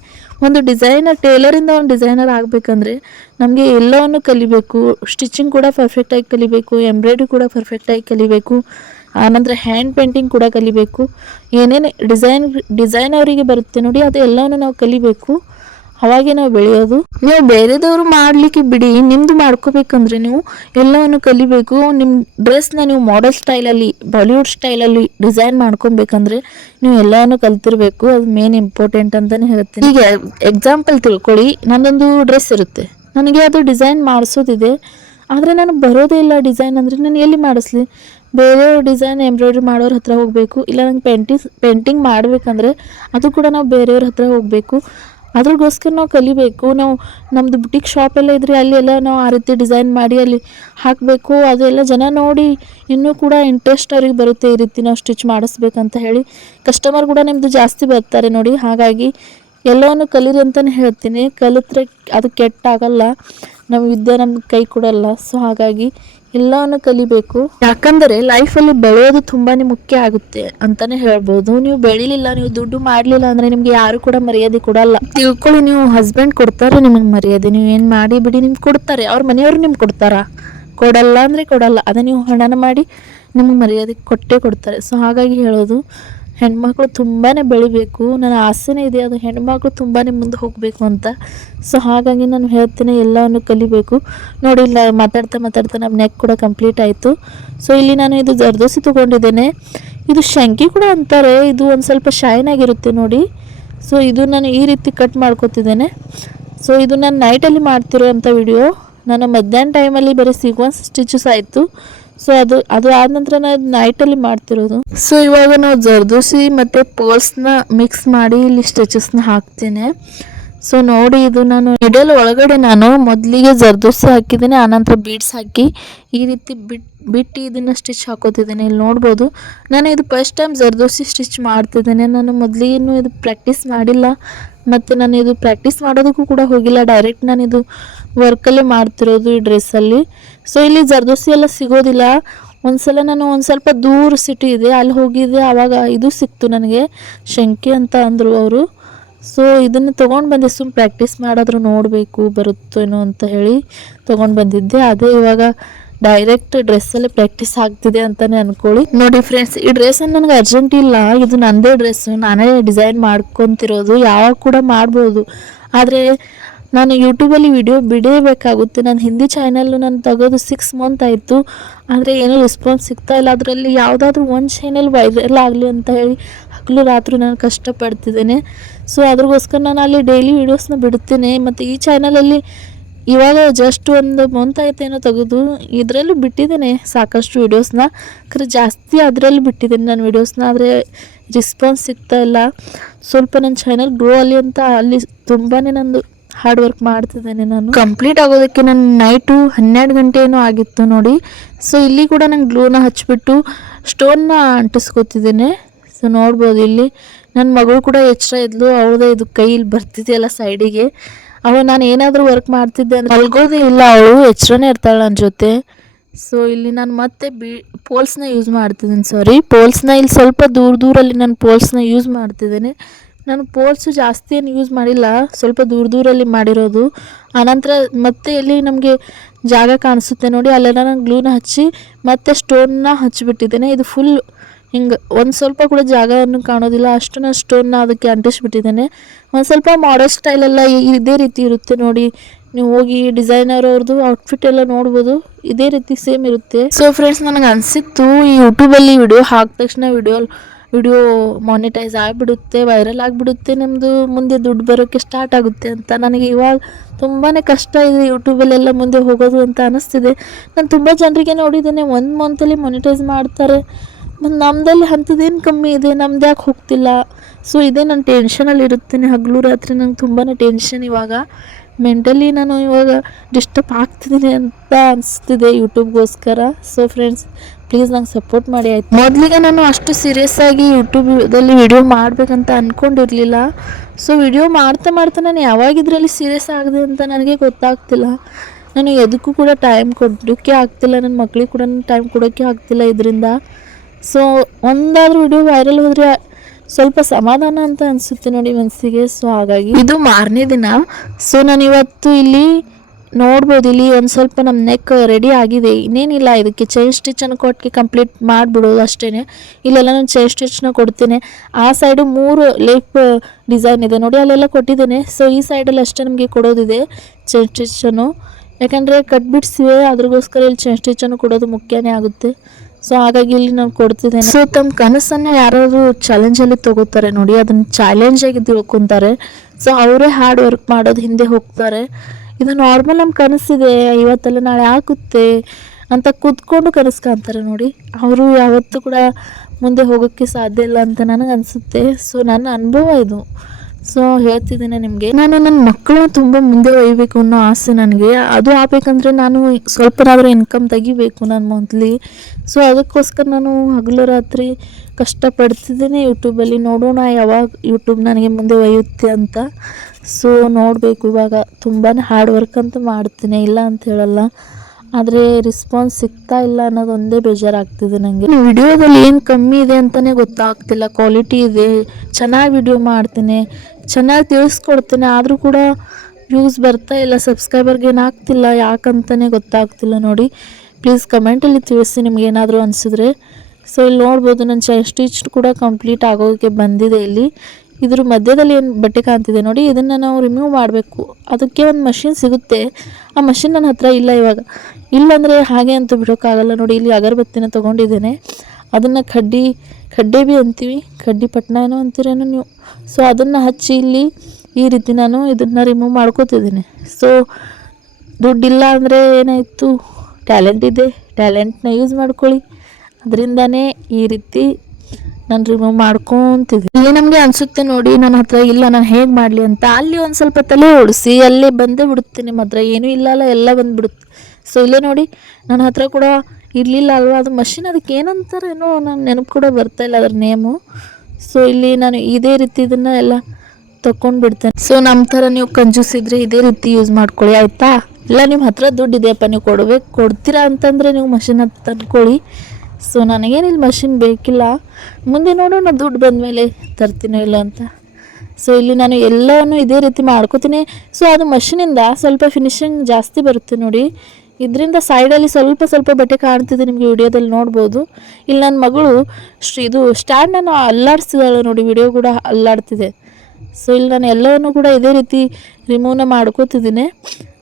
ಒಂದು ಡಿಸೈನರ್ ಟೇಲರಿಂದ ಒಂದು ಡಿಸೈನರ್ ಆಗಬೇಕಂದ್ರೆ ನಮಗೆ ಎಲ್ಲವನ್ನು ಕಲಿಬೇಕು. ಸ್ಟಿಚಿಂಗ್ ಕೂಡ ಪರ್ಫೆಕ್ಟಾಗಿ ಕಲಿಬೇಕು. ಎಂಬ್ರಾಯ್ಡ್ರಿ ಕೂಡ ಪರ್ಫೆಕ್ಟಾಗಿ ಕಲಿಬೇಕು. ಆನಂತರ ಹ್ಯಾಂಡ್ ಪೇಂಟಿಂಗ್ ಕೂಡ ಕಲಿಬೇಕು. ಏನೇನು ಡಿಸೈನ್ ಡಿಸೈನ್ ಅವರಿಗೆ ಬರುತ್ತೆ ನೋಡಿ ಅದು ಎಲ್ಲವನ್ನು ನಾವು ಕಲಿಬೇಕು. ಅವಾಗೆ ನಾವು ಬೆಳೆಯೋದು? ನೀವು ಬೇರೆದವ್ರು ಮಾಡಲಿಕ್ಕೆ ಬಿಡಿ, ನಿಮ್ದು ಮಾಡ್ಕೋಬೇಕಂದ್ರೆ ನೀವು ಎಲ್ಲವನ್ನು ಕಲಿಬೇಕು. ನಿಮ್ಮ ಡ್ರೆಸ್ನ ನೀವು ಮಾಡೆಲ್ ಸ್ಟೈಲಲ್ಲಿ ಬಾಲಿವುಡ್ ಸ್ಟೈಲಲ್ಲಿ ಡಿಸೈನ್ ಮಾಡ್ಕೊಬೇಕಂದ್ರೆ ನೀವು ಎಲ್ಲವನ್ನು ಕಲ್ತಿರ್ಬೇಕು. ಅದು ಮೇನ್ ಇಂಪಾರ್ಟೆಂಟ್ ಅಂತಾನೆ ಹೇಳ್ತೀನಿ. ಈಗ ಎಕ್ಸಾಂಪಲ್ ತಿಳ್ಕೊಳ್ಳಿ. ನನ್ನೊಂದು ಡ್ರೆಸ್ ಇರುತ್ತೆ. ನನಗೆ ಅದು ಡಿಸೈನ್ ಮಾಡಿಸೋದಿದೆ. ಆದರೆ ನಾನು ಬರೋದೇ ಇಲ್ಲ ಡಿಸೈನ್ ಅಂದರೆ ನಾನು ಎಲ್ಲಿ ಮಾಡಿಸ್ಲಿ? ಬೇರೆ ಡಿಸೈನ್ ಎಂಬ್ರಾಯ್ಡ್ರಿ ಮಾಡೋರ ಹತ್ರ ಹೋಗಬೇಕು. ಇಲ್ಲ ನಂಗೆ ಪೇಂಟಿಂಗ್ ಪೇಂಟಿಂಗ್ ಮಾಡಬೇಕಂದ್ರೆ ಅದು ಕೂಡ ನಾವು ಬೇರೆಯವ್ರ ಹತ್ರ ಹೋಗಬೇಕು. ಅದ್ರಗೋಸ್ಕರ ನಾವು ಕಲಿಬೇಕು. ನಾವು ನಮ್ಮದು ಬುಟಿಕ್ ಶಾಪ್ ಎಲ್ಲ ಇದ್ರೆ ಅಲ್ಲಿ ಎಲ್ಲ ನಾವು ಆ ರೀತಿ ಡಿಸೈನ್ ಮಾಡಿ ಅಲ್ಲಿ ಹಾಕಬೇಕು. ಅದೆಲ್ಲ ಜನ ನೋಡಿ ಇನ್ನೂ ಕೂಡ ಇಂಟ್ರೆಸ್ಟ್ ಅವ್ರಿಗೆ ಬರುತ್ತೆ ಈ ರೀತಿ ನಾವು ಸ್ಟಿಚ್ ಮಾಡಿಸ್ಬೇಕಂತ ಹೇಳಿ. ಕಸ್ಟಮರ್ ಕೂಡ ನಿಮ್ಮದು ಜಾಸ್ತಿ ಬರ್ತಾರೆ ನೋಡಿ. ಹಾಗಾಗಿ ಎಲ್ಲವನ್ನು ಕಲೀರಿ ಅಂತಲೇ ಹೇಳ್ತೀನಿ. ಕಲಿತ್ರೆ ಅದು ಕೆಟ್ಟಾಗಲ್ಲ. ನಮ್ಮ ವಿದ್ಯೆ ನಮ್ಗೆ ಕೈ ಕೊಡಲ್ಲ. ಸೊ ಹಾಗಾಗಿ ಎಲ್ಲವನ್ನು ಕಲಿಬೇಕು. ಯಾಕಂದರೆ ಲೈಫಲ್ಲಿ ಬೆಳೆಯೋದು ತುಂಬಾನೇ ಮುಖ್ಯ ಆಗುತ್ತೆ ಅಂತಾನೆ ಹೇಳ್ಬೋದು. ನೀವು ಬೆಳಿಲಿಲ್ಲ, ನೀವು ದುಡ್ಡು ಮಾಡಲಿಲ್ಲ ಅಂದರೆ ನಿಮಗೆ ಯಾರು ಕೂಡ ಮರ್ಯಾದೆ ಕೊಡಲ್ಲ. ತಿಳ್ಕೊಳ್ಳಿ, ನೀವು ಹಸ್ಬೆಂಡ್ ಕೊಡ್ತಾರೆ ನಿಮಗೆ ಮರ್ಯಾದೆ. ನೀವು ಏನು ಮಾಡಿ ಬಿಡಿ, ನಿಮ್ಗೆ ಕೊಡ್ತಾರೆ. ಅವ್ರ ಮನೆಯವರು ನಿಮ್ಗೆ ಕೊಡ್ತಾರಾ? ಕೊಡಲ್ಲ ಅಂದರೆ ಕೊಡಲ್ಲ. ಅದೇ ನೀವು ಹಣನ ಮಾಡಿ ನಿಮ್ಗೆ ಮರ್ಯಾದೆ ಕೊಟ್ಟೇ ಕೊಡ್ತಾರೆ. ಸೊ ಹಾಗಾಗಿ ಹೇಳೋದು ಹೆಣ್ಮಕ್ಳು ತುಂಬಾ ಬೆಳಿಬೇಕು. ನನ್ನ ಆಸೆನೇ ಇದೆ ಅದು ಹೆಣ್ಮಕ್ಳು ತುಂಬಾ ಮುಂದೆ ಹೋಗಬೇಕು ಅಂತ. ಸೊ ಹಾಗಾಗಿ ನಾನು ಹೇಳ್ತೇನೆ, ಎಲ್ಲವನ್ನು ಕಲಿಬೇಕು. ನೋಡಿ, ಇಲ್ಲ, ಮಾತಾಡ್ತಾ ಮಾತಾಡ್ತಾ ನಮ್ಮ ನೆಕ್ ಕೂಡ ಕಂಪ್ಲೀಟ್ ಆಯಿತು. ಸೊ ಇಲ್ಲಿ ನಾನು ಇದು ಜರ್ದೋಸಿ ತೊಗೊಂಡಿದ್ದೇನೆ. ಇದು ಶಂಕಿ ಕೂಡ ಅಂತಾರೆ. ಇದು ಒಂದು ಸ್ವಲ್ಪ ಶೈನ್ ಆಗಿರುತ್ತೆ ನೋಡಿ. ಸೊ ಇದು ನಾನು ಈ ರೀತಿ ಕಟ್ ಮಾಡ್ಕೊತಿದ್ದೇನೆ. ಸೊ ಇದು ನಾನು ನೈಟಲ್ಲಿ ಮಾಡ್ತಿರೋ ಅಂಥ ವಿಡಿಯೋ ನಾನು ಮಧ್ಯಾಹ್ನ ಟೈಮಲ್ಲಿ ಬರೀ ಸೀಕ್ವೆನ್ಸ್ ಸ್ಟಿಚಸ್ ಆಯಿತು. ಸೊ ಅದು ಅದು ಆದ ನಂತರ ನಾನು ನೈಟಲ್ಲಿ ಮಾಡ್ತಿರೋದು. ಸೊ ಇವಾಗ ನಾವು ಜರ್ದೋಸಿ ಮತ್ತು ಪೋಲ್ಸ್ನ ಮಿಕ್ಸ್ ಮಾಡಿ ಇಲ್ಲಿ ಸ್ಟಿಚಸ್ನ ಹಾಕ್ತೇನೆ. ಸೊ ನೋಡಿ ಇದು ನಾನು ಮಿಡಲ್ ಒಳಗಡೆ ನಾನು ಮೊದಲಿಗೆ ಜರ್ದೋಸಿ ಹಾಕಿದ್ದೀನಿ, ಆನಂತರ ಬೀಡ್ಸ್ ಹಾಕಿ ಈ ರೀತಿ ಬಿಟ್, ಬಿಟ್ಟು ಇದನ್ನು ಸ್ಟಿಚ್ ಹಾಕೋತಿದ್ದೇನೆ. ಇಲ್ಲಿ ನೋಡ್ಬೋದು, ನಾನು ಇದು ಫಸ್ಟ್ ಟೈಮ್ ಜರ್ದೋಸಿ ಸ್ಟಿಚ್ ಮಾಡ್ತಿದ್ದೇನೆ. ನಾನು ಮೊದಲಿಗೇನು ಇದು ಪ್ರಾಕ್ಟೀಸ್ ಮಾಡಿಲ್ಲ. ಮತ್ತು ನಾನು ಇದು ಪ್ರಾಕ್ಟೀಸ್ ಮಾಡೋದಕ್ಕೂ ಕೂಡ ಹೋಗಿಲ್ಲ. ಡೈರೆಕ್ಟ್ ನಾನು ಇದು ವರ್ಕಲ್ಲೇ ಮಾಡ್ತಿರೋದು ಈ ಡ್ರೆಸ್ಸಲ್ಲಿ ಸೊ ಇಲ್ಲಿ ಜರ್ದೋಸಿ ಎಲ್ಲ ಸಿಗೋದಿಲ್ಲ. ಒಂದ್ಸಲ ನಾನು ಒಂದು ಸ್ವಲ್ಪ ದೂರ ಸಿಟಿ ಇದೆ. ಅಲ್ಲಿ ಹೋಗಿದ್ದೆ ಆವಾಗ ಇದು ಸಿಕ್ತು ನನಗೆ, ಶಂಕೆ ಅಂತ ಅಂದರು ಅವರು. ಸೊ ಇದನ್ನು ತೊಗೊಂಡು ಬಂದೆ. ಸುಮ್ಮ ಪ್ರಾಕ್ಟೀಸ್ ಮಾಡಾದರೂ ನೋಡಬೇಕು ಬರುತ್ತೇನೋ ಅಂತ ಹೇಳಿ ತೊಗೊಂಡು ಬಂದಿದ್ದೆ. ಅದೇ ಇವಾಗ ಡೈರೆಕ್ಟ್ ಡ್ರೆಸ್ ಅಲ್ಲಿ ಪ್ರಾಕ್ಟೀಸ್ ಆಗ್ತಿದೆ ಅಂತಾನೆ ಅನ್ಕೊಳ್ಳಿ. ನೋಡಿ ಫ್ರೆಂಡ್ಸ್ ಈ ಡ್ರೆಸ್ ನನಗೆ ಅರ್ಜೆಂಟ್ ಇಲ್ಲ. ಇದು ನಂದೇ ಡ್ರೆಸ್ ನಾನೇ ಡಿಸೈನ್ ಮಾಡ್ಕೊಂತಿರೋದು. ಯಾವಾಗ ಕೂಡ ಮಾಡ್ಬೋದು. ಆದರೆ ನಾನು ಯೂಟ್ಯೂಬಲ್ಲಿ ವಿಡಿಯೋ ಬಿಡೇಬೇಕಾಗುತ್ತೆ. ನಾನು ಹಿಂದಿ ಚಾನಲ್ಲು ನಾನು ತೆಗೋದು ಸಿಕ್ಸ್ ಮಂತ್ ಆಯಿತು. ಆದರೆ ಏನೂ ರೆಸ್ಪಾನ್ಸ್ ಸಿಗ್ತಾ ಇಲ್ಲ. ಅದರಲ್ಲಿ ಯಾವುದಾದ್ರೂ ಒಂದು ಚಾನಲ್ ವೈರಲ್ ಆಗಲಿ ಅಂತ ಹೇಳಿ ಹಗಲು ರಾತ್ರಿ ನಾನು ಕಷ್ಟಪಡ್ತಿದ್ದೇನೆ. ಸೊ ಅದ್ರಗೋಸ್ಕರ ನಾನು ಅಲ್ಲಿ ಡೈಲಿ ವೀಡಿಯೋಸ್ನ ಬಿಡ್ತೇನೆ. ಮತ್ತು ಈ ಚಾನಲಲ್ಲಿ ಇವಾಗ ಜಸ್ಟ್ ಒಂದು ಮಂತ್ ಆಯ್ತೇನೋ ತೆಗೆದು ಇದರಲ್ಲೂ ಬಿಟ್ಟಿದ್ದೇನೆ ಸಾಕಷ್ಟು ವೀಡಿಯೋಸ್ನ ಖರೆ ಜಾಸ್ತಿ ಅದರಲ್ಲಿ ಬಿಟ್ಟಿದ್ದೀನಿ ನಾನು ವೀಡಿಯೋಸ್ನ ಆದರೆ ರಿಸ್ಪಾನ್ಸ್ ಸಿಗ್ತಾ ಇಲ್ಲ. ಸ್ವಲ್ಪ ನನ್ನ ಚಾನಲ್ ಗ್ರೋ ಅಲ್ಲಿ ಅಂತ ಅಲ್ಲಿ ತುಂಬಾ ನಂದು ಹಾರ್ಡ್ ವರ್ಕ್ ಮಾಡ್ತಿದ್ದೇನೆ ನಾನು. ಕಂಪ್ಲೀಟ್ ಆಗೋದಕ್ಕೆ ನನ್ನ ನೈಟು ಹನ್ನೆರಡು ಗಂಟೆ ಏನೋ ಆಗಿತ್ತು ನೋಡಿ. ಸೊ ಇಲ್ಲಿ ಕೂಡ ನಂಗೆ ಗ್ಲೂನ ಹಚ್ಚಿಬಿಟ್ಟು ಸ್ಟೋನ್ನ ಅಂಟಿಸ್ಕೊತಿದ್ದೇನೆ. ಸೊ ನೋಡ್ಬೋದು ಇಲ್ಲಿ. ನನ್ನ ಮಗಳು ಕೂಡ ಎಚ್ಚರ ಇದ್ಲು, ಅವಳದೇ ಇದು ಕೈಯಲ್ಲಿ ಬರ್ತಿದೆಯಲ್ಲ ಸೈಡಿಗೆ ಅವಳು ನಾನು ಏನಾದರೂ ವರ್ಕ್ ಮಾಡ್ತಿದ್ದೆ ಅಂದ್ರೆ ಮಲ್ಗೋದೇ ಇಲ್ಲ, ಅವಳು ಎಚ್ಚರನೇ ಇರ್ತಾಳೆ ನನ್ನ ಜೊತೆ. ಸೊ ಇಲ್ಲಿ ನಾನು ಮತ್ತೆ ಬಿ ಪೋಲ್ಸ್ನ ಯೂಸ್ ಮಾಡ್ತಿದ್ದೀನಿ ಸಾರಿ ಪೋಲ್ಸ್ನ ಇಲ್ಲಿ ಸ್ವಲ್ಪ ದೂರ, ದೂರಲ್ಲಿ ನಾನು ಪೋಲ್ಸ್ನ ಯೂಸ್ ಮಾಡ್ತಿದ್ದೇನೆ. ನಾನು ಪೋಲ್ಸು ಜಾಸ್ತಿ ಏನು ಯೂಸ್ ಮಾಡಿಲ್ಲ, ಸ್ವಲ್ಪ ದೂರ, ದೂರಲ್ಲಿ ಮಾಡಿರೋದು. ಆನಂತರ ಮತ್ತೆ ಎಲ್ಲಿ ನಮಗೆ ಜಾಗ ಕಾಣಿಸುತ್ತೆ ನೋಡಿ, ಅಲ್ಲೆಲ್ಲ ನಾನು ಗ್ಲೂನ ಹಚ್ಚಿ ಮತ್ತೆ ಸ್ಟೋನ್ನ ಹಚ್ಚಿಬಿಟ್ಟಿದ್ದೇನೆ ಇದು ಫುಲ್ ಹಿಂಗೆ ಒಂದು ಸ್ವಲ್ಪ ಕೂಡ ಜಾಗವನ್ನು ಕಾಣೋದಿಲ್ಲ ಅಷ್ಟು ನಾನು ಅದಕ್ಕೆ ಅಂಟಿಸ್ಬಿಟ್ಟಿದ್ದೇನೆ. ಒಂದು ಸ್ವಲ್ಪ ಮಾಡಲ್ ಸ್ಟೈಲೆಲ್ಲ ಇದೇ ರೀತಿ ಇರುತ್ತೆ ನೋಡಿ. ನೀವು ಹೋಗಿ ಡಿಸೈನರ್ ಅವ್ರದ್ದು ಔಟ್ಫಿಟ್ ಎಲ್ಲ ನೋಡ್ಬೋದು, ಇದೇ ರೀತಿ ಸೇಮ್ ಇರುತ್ತೆ. ಸೊ ಫ್ರೆಂಡ್ಸ್ ನನಗೆ ಅನಿಸಿತ್ತು ಈ ಯೂಟ್ಯೂಬಲ್ಲಿ ವಿಡಿಯೋ ಹಾಕಿದ ತಕ್ಷಣ ವಿಡಿಯೋ ವಿಡಿಯೋ ಮಾನಿಟೈಸ್ ಆಗಿಬಿಡುತ್ತೆ ವೈರಲ್ ಆಗಿಬಿಡುತ್ತೆ ನಮ್ಮದು ಮುಂದೆ ದುಡ್ಡು ಬರೋಕ್ಕೆ ಸ್ಟಾರ್ಟ್ ಆಗುತ್ತೆ ಅಂತ. ನನಗೆ ಇವಾಗ ತುಂಬಾ ಕಷ್ಟ ಇದೆ ಯೂಟ್ಯೂಬಲ್ಲೆಲ್ಲ ಮುಂದೆ ಹೋಗೋದು ಅಂತ ಅನ್ನಿಸ್ತಿದೆ ನಾನು ತುಂಬ ಜನರಿಗೆ ನೋಡಿದ್ದೇನೆ, ಒಂದು ಮಂತಲ್ಲಿ ಮಾನಿಟೈಸ್ ಮಾಡ್ತಾರೆ. ಮತ್ತು ನಮ್ಮದಲ್ಲಿ ಅಂಥದ್ದೇನು ಕಮ್ಮಿ ಇದೆ, ನಮ್ದು ಯಾಕೆ ಹೋಗ್ತಿಲ್ಲ? ಸೊ ಇದೇ ನಾನು ಟೆನ್ಷನಲ್ಲಿ ಇರುತ್ತೇನೆ. ಹಗಲು ರಾತ್ರಿ ನಂಗೆ ತುಂಬಾ ಟೆನ್ಷನ್ ಇವಾಗ. ಮೆಂಟಲಿ ನಾನು ಇವಾಗ ಡಿಸ್ಟರ್ಬ್ ಆಗ್ತಿದ್ದೀನಿ ಅಂತ ಅನಿಸ್ತಿದೆ ಯೂಟ್ಯೂಬ್ಗೋಸ್ಕರ ಸೊ ಫ್ರೆಂಡ್ಸ್ ಪ್ಲೀಸ್ ನಂಗೆ ಸಪೋರ್ಟ್ ಮಾಡಿ, ಆಯ್ತು? ಮೊದಲಿಗೆ ನಾನು ಅಷ್ಟು ಸೀರಿಯಸ್ ಆಗಿ ಯೂಟ್ಯೂಬಲ್ಲಿ ವಿಡಿಯೋ ಮಾಡಬೇಕಂತ ಅಂದ್ಕೊಂಡಿರಲಿಲ್ಲ ಸೊ ವಿಡಿಯೋ ಮಾಡ್ತಾ ಮಾಡ್ತಾ ನಾನು ಯಾವಾಗ ಇದರಲ್ಲಿ ಸೀರಿಯಸ್ ಆಗಿದೆ ಅಂತ ನನಗೆ ಗೊತ್ತಾಗ್ತಿಲ್ಲ. ನಾನು ಎದಕ್ಕೂ ಕೂಡ ಟೈಮ್ ಕೊಡೋಕ್ಕೆ ಆಗ್ತಿಲ್ಲ. ನನ್ನ ಮಕ್ಳಿಗೆ ಕೂಡ ಟೈಮ್ ಕೊಡೋಕ್ಕೆ ಆಗ್ತಿಲ್ಲ ಇದರಿಂದ. ಸೊ ಒಂದಾದ್ರೂ ವಿಡಿಯೋ ವೈರಲ್ ಹೋದ್ರೆ ಸ್ವಲ್ಪ ಸಮಾಧಾನ ಅಂತ ಅನಿಸುತ್ತೆ ನೋಡಿ ಮನಸ್ಸಿಗೆ ಸೊ ಹಾಗಾಗಿ ಇದು ಮಾರನೇ ದಿನ. ಸೊ ನಾನು ಇವತ್ತು ಇಲ್ಲಿ ನೋಡ್ಬೋದು ಇಲ್ಲಿ ಒಂದು ಸ್ವಲ್ಪ ನಮ್ಮ ನೆಕ್ ರೆಡಿ ಆಗಿದೆ. ಇನ್ನೇನಿಲ್ಲ ಇದಕ್ಕೆ ಚೈನ್ ಸ್ಟಿಚನ್ನು ಕೊಟ್ಟು ಕಂಪ್ಲೀಟ್ ಮಾಡಿಬಿಡೋದು ಅಷ್ಟೇ ಇಲ್ಲೆಲ್ಲ ನಾನು ಚೈನ್ ಸ್ಟಿಚ್ನ ಕೊಡ್ತೇನೆ. ಆ ಸೈಡು ಮೂರು ಲೇಪ್ ಡಿಸೈನ್ ಇದೆ. ನೋಡಿ ಅಲ್ಲೆಲ್ಲ ಕೊಟ್ಟಿದ್ದೇನೆ. ಸೊ ಈ ಸೈಡಲ್ಲಿ ಅಷ್ಟೇ ನಮಗೆ ಕೊಡೋದಿದೆ ಚೈನ್ ಸ್ಟಿಚ್ಚನ್ನು ಯಾಕಂದರೆ ಕಟ್ ಬಿಡ್ಸಿವೆ ಅದ್ರಗೋಸ್ಕರ ಇಲ್ಲಿ ಚೈನ್ ಸ್ಟಿಚನ್ನು ಕೊಡೋದು ಮುಖ್ಯನೇ ಆಗುತ್ತೆ. ಸೊ ಹಾಗಾಗಿ ಇಲ್ಲಿ ನಾನು ಕೊಡ್ತಿದ್ದೇನೆ. ಸೊ ತಮ್ಮ ಕನಸನ್ನು ಯಾರಾದರೂ ಚಾಲೆಂಜಲ್ಲಿ ತಗೋತಾರೆ ನೋಡಿ, ಅದನ್ನು ಚಾಲೆಂಜಾಗಿ ತಿಳ್ಕೊತಾರೆ. ಸೊ ಅವರೇ ಹಾರ್ಡ್ ವರ್ಕ್ ಮಾಡೋದು ಹಿಂದೆ ಹೋಗ್ತಾರೆ. ಇದು ನಾರ್ಮಲ್ ನಮ್ಮ ಕನಸಿದೆ, ಇವತ್ತೆಲ್ಲ ನಾಳೆ ಆಗುತ್ತೆ ಅಂತ ಕೂತ್ಕೊಂಡು ಕನಸು ಕಾಣ್ತಾರೆ ನೋಡಿ. ಅವರು ಯಾವತ್ತೂ ಕೂಡ ಮುಂದೆ ಹೋಗೋಕ್ಕೆ ಸಾಧ್ಯ ಇಲ್ಲ ಅಂತ ನನಗೆ ಅನಿಸುತ್ತೆ ಸೊ ನನ್ನ ಅನುಭವ ಇದು. ಸೊ ಹೇಳ್ತಿದ್ದೀನಿ ನಿಮಗೆ, ನಾನು ನನ್ನ ಮಕ್ಕಳನ್ನ ತುಂಬ ಮುಂದೆ ಒಯ್ಯಬೇಕು ಅನ್ನೋ ಆಸೆ ನನಗೆ. ಅದು ಆಗ್ಬೇಕಂದ್ರೆ ನಾನು ಸ್ವಲ್ಪನಾದರೂ ಇನ್ಕಮ್ ತೆಗಿಬೇಕು ನಾನು ಮಂತ್ಲಿ ಸೊ ಅದಕ್ಕೋಸ್ಕರ ನಾನು ಹಗಲು ರಾತ್ರಿ ಕಷ್ಟಪಡ್ತಿದ್ದೀನಿ. ಯೂಟ್ಯೂಬಲ್ಲಿ ನೋಡೋಣ ಯಾವಾಗ ಯೂಟ್ಯೂಬ್ ನನಗೆ ಮುಂದೆ ಒಯ್ಯುತ್ತೆ ಅಂತ. ಸೊ ನೋಡಬೇಕು ಇವಾಗ. ತುಂಬಾ ಹಾರ್ಡ್ ವರ್ಕ್ ಅಂತೂ ಮಾಡ್ತೀನಿ. ಇಲ್ಲ ಅಂತ ಹೇಳಲ್ಲ. ಆದರೆ ರೆಸ್ಪಾನ್ಸ್ ಸಿಗ್ತಾ ಇಲ್ಲ ಅನ್ನೋದು ಒಂದೇ ಬೇಜಾರಾಗ್ತಿದೆ ನನಗೆ ವಿಡಿಯೋದಲ್ಲಿ ಏನು ಕಮ್ಮಿ ಇದೆ ಅಂತಲೇ ಗೊತ್ತಾಗ್ತಿಲ್ಲ ಕ್ವಾಲಿಟಿ ಇದೆ, ಚೆನ್ನಾಗಿ ವಿಡಿಯೋ ಮಾಡ್ತೀನಿ, ಚೆನ್ನಾಗಿ ತಿಳಿಸ್ಕೊಡ್ತೇನೆ, ಆದರೂ ಕೂಡ ವ್ಯೂಸ್ ಬರ್ತಾ ಇಲ್ಲ ಸಬ್ಸ್ಕ್ರೈಬರ್ಗೆ ಏನಾಗ್ತಿಲ್ಲ ಯಾಕಂತಲೇ ಗೊತ್ತಾಗ್ತಿಲ್ಲ ನೋಡಿ. ಪ್ಲೀಸ್ ಕಮೆಂಟಲ್ಲಿ ತಿಳಿಸಿ ನಿಮ್ಗೆ ಏನಾದರೂ ಅನಿಸಿದ್ರೆ. ಸೊ ಇಲ್ಲಿ ನೋಡ್ಬೋದು ನನ್ನ ಚೆಸ್ಟ್ ಸ್ಟಿಚ್ ಕೂಡ ಕಂಪ್ಲೀಟ್ ಆಗೋಕ್ಕೆ ಬಂದಿದೆ ಇಲ್ಲಿ. ಇದ್ರ ಮಧ್ಯದಲ್ಲಿ ಏನು ಬಟ್ಟೆ ಕಾಣ್ತಿದೆ ನೋಡಿ, ಇದನ್ನು ನಾವು ರಿಮೂವ್ ಮಾಡಬೇಕು. ಅದಕ್ಕೆ ಒಂದು ಮಷಿನ್ ಸಿಗುತ್ತೆ. ಆ ಮಷಿನ್ ನನ್ನ ಹತ್ರ ಇಲ್ಲ ಇವಾಗ. ಇಲ್ಲಾಂದರೆ ಹಾಗೆ ಅಂತ ಬಿಡೋಕ್ಕಾಗಲ್ಲ ನೋಡಿ, ಇಲ್ಲಿ ಅಗರಬತ್ತಿನ ತೊಗೊಂಡಿದ್ದೇನೆ. ಅದನ್ನು ಕಡ್ಡಿ, ಕಡ್ಡೆ ಬಿ ಅಂತೀವಿ, ಕಡ್ಡಿ ಪಟ್ನ ಏನೋ ಅಂತೀರೇನೋ ನೀವು. ಸೊ ಅದನ್ನು ಹಚ್ಚಿ ಇಲ್ಲಿ ಈ ರೀತಿ ನಾನು ಇದನ್ನು ರಿಮೂವ್ ಮಾಡ್ಕೋತಿದ್ದೀನಿ. ಸೊ ದುಡ್ಡಿಲ್ಲ ಅಂದರೆ ಏನಾಯಿತು? ಟ್ಯಾಲೆಂಟ್ ಇದೆ. ಟ್ಯಾಲೆಂಟ್ನ ಯೂಸ್ ಮಾಡ್ಕೊಳ್ಳಿ. ಅದರಿಂದನೇ ಈ ರೀತಿ ನಾನು ರಿಮೂವ್ ಮಾಡ್ಕೊತಿದ್ದೆ. ಇಲ್ಲಿ ನಮಗೆ ಅನಿಸುತ್ತೆ ನೋಡಿ ನನ್ನ ಹತ್ರ ಇಲ್ಲ, ನಾನು ಹೇಗೆ ಮಾಡಲಿ ಅಂತ. ಅಲ್ಲಿ ಒಂದು ಸ್ವಲ್ಪ ತಲೆ ಓಡಿಸಿ, ಅಲ್ಲೇ ಬಂದೇ ಬಿಡುತ್ತೆ ನಿಮ್ಮ ಹತ್ರ. ಏನೂ ಇಲ್ಲ ಅಲ್ಲ ಎಲ್ಲ ಬಂದ್ಬಿಡುತ್ತೆ. ಸೊ ಇಲ್ಲೇ ನೋಡಿ ನನ್ನ ಹತ್ರ ಕೂಡ ಇರಲಿಲ್ಲ ಅಲ್ವಾ? ಅದು ಮಷಿನ್ ಅದಕ್ಕೆ ಏನಂತಾರೇನೋ ನನ್ನ ನೆನಪು ಕೂಡ ಬರ್ತಾ ಇಲ್ಲ ಅದ್ರ ನೇಮು. ಸೊ ಇಲ್ಲಿ ನಾನು ಇದೇ ರೀತಿ ಇದನ್ನು ಎಲ್ಲ ತಗೊಂಡು ಬಿಡ್ತೇನೆ. ಸೊ ನಮ್ಮ ಥರ ನೀವು ಕಂಜೂಸ್ ಇದ್ರೆ ಇದೇ ರೀತಿ ಯೂಸ್ ಮಾಡ್ಕೊಳ್ಳಿ, ಆಯಿತಾ? ಇಲ್ಲ ನಿಮ್ಮ ಹತ್ರ ದುಡ್ಡು ಇದೆಯಪ್ಪ, ನೀವು ಕೊಡ್ಬೇಕು, ಕೊಡ್ತೀರಾ ಅಂತಂದರೆ ನೀವು ಮಷಿನ್ ಹತ್ರ ತಂದ್ಕೊಳ್ಳಿ. ಸೊ ನನಗೇನಿಲ್ಲ ಮಷಿನ್ ಬೇಕಿಲ್ಲ. ಮುಂದೆ ನೋಡೋಣ ದುಡ್ಡು ಬಂದಮೇಲೆ ತರ್ತೀನೋ ಇಲ್ಲ ಅಂತ. ಸೊ ಇಲ್ಲಿ ನಾನು ಎಲ್ಲವನ್ನು ಇದೇ ರೀತಿ ಮಾಡ್ಕೋತೀನಿ. ಸೊ ಅದು ಮಷಿನಿಂದ ಸ್ವಲ್ಪ ಫಿನಿಶಿಂಗ್ ಜಾಸ್ತಿ ಬರುತ್ತೆ ನೋಡಿ. ಇದರಿಂದ ಸೈಡಲ್ಲಿ ಸ್ವಲ್ಪ ಸ್ವಲ್ಪ ಬಟ್ಟೆ ಕಾಣ್ತಿದೆ ನಿಮಗೆ ವಿಡಿಯೋದಲ್ಲಿ ನೋಡ್ಬೋದು. ಇಲ್ಲಿ ನನ್ನ ಮಗಳು ಇದು ಸ್ಟ್ಯಾಂಡನ್ನು ಅಲ್ಲಾಡಿಸ್ತಿದ್ದಾಳೆ ನೋಡಿ ವಿಡಿಯೋ ಕೂಡ ಅಲ್ಲಾಡ್ತಿದೆ. ಸೊ ಇಲ್ಲಿ ನಾನು ಎಲ್ಲವನ್ನು ಕೂಡ ಇದೇ ರೀತಿ ರಿಮೂವ್ನ ಮಾಡ್ಕೋತಿದ್ದೀನಿ.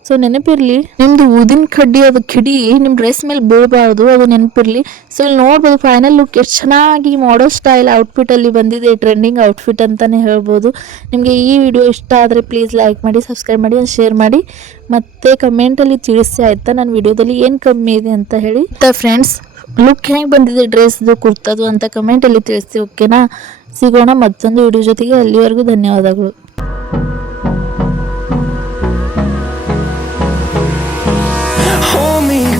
ಸೊ ನೆನಪಿರಲಿ ನಿಮ್ಮದು ಊದಿನ ಕಡ್ಡಿ, ಅದು ಕಿಡಿ ನಿಮ್ಮ ಡ್ರೆಸ್ ಮೇಲೆ ಬೀಳಬಾರ್ದು, ಅದು ನೆನಪಿರಲಿ. ಸೊ ಇಲ್ಲಿ ನೋಡ್ಬೋದು ಫೈನಲ್ ಲುಕ್ ಎಷ್ಟು ಚೆನ್ನಾಗಿ ಮಾಡಲ್ ಸ್ಟೈಲ್ ಔಟ್ಫಿಟಲ್ಲಿ ಬಂದಿದೆ ಟ್ರೆಂಡಿಂಗ್ ಔಟ್ಫಿಟ್ ಅಂತಲೇ ಹೇಳ್ಬೋದು. ನಿಮಗೆ ಈ ವಿಡಿಯೋ ಇಷ್ಟ ಆದರೆ ಪ್ಲೀಸ್ ಲೈಕ್ ಮಾಡಿ ಸಬ್ಸ್ಕ್ರೈಬ್ ಮಾಡಿ ಶೇರ್ ಮಾಡಿ. ಮತ್ತು ಕಮೆಂಟಲ್ಲಿ ತಿಳಿಸಿ ಆಯಿತಾ? ನನ್ನ ವಿಡಿಯೋದಲ್ಲಿ ಏನು ಕಮ್ಮಿ ಇದೆ ಅಂತ ಹೇಳಿ. ಮತ್ತು ಫ್ರೆಂಡ್ಸ್ ಲುಕ್ ಹೆಂಗೆ ಬಂದಿದೆ ಡ್ರೆಸ್ದು ಕುರ್ತದು ಅಂತ ಕಮೆಂಟಲ್ಲಿ ತಿಳಿಸಿ ಓಕೆನಾ ಸಿಗೋಣ ಮತ್ತೊಂದು ವಿಡಿಯೋ ಜೊತೆಗೆ, ಅಲ್ಲಿವರೆಗೂ ಧನ್ಯವಾದಗಳು.